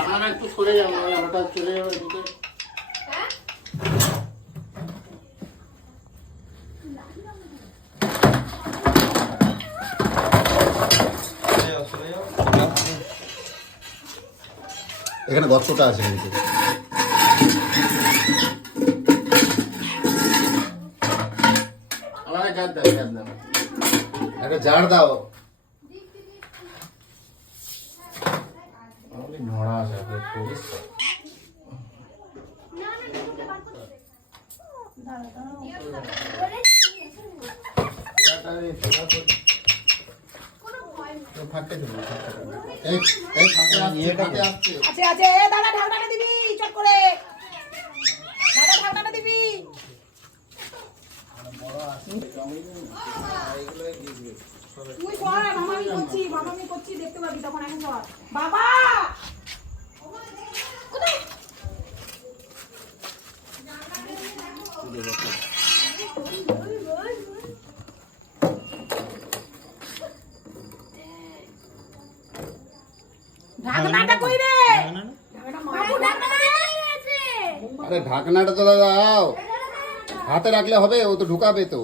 আপনারা একটু সরে যান, হঠাৎ চলে যাবে এদিকে। এখানে গর্তটা আছে কিন্তু আমার জাত দাও, জাত দাও। একটা ঝাড় দাও। আমাদের নোড়া আছে, আপনি করিস তো। ফাটতে দেবো, এই এই ফাটে আসছে, ফাটে আসছে। আছে আছে, এ দাদা ঢাকনাটা দিবি চট করে, দাদা ঢাকনাটা দিবি। তুই কর, মামা আমি করছি দেখতে পাবি তখন, এখন কর বাবা। ঢাকনাটা কই রে? আরে ঢাকনাটা তো দাও, হাতে রাখলে হবে, ও তো ঢুকাবে তো।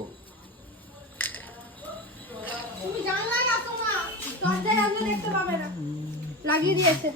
লাগিয়ে দিয়েছে।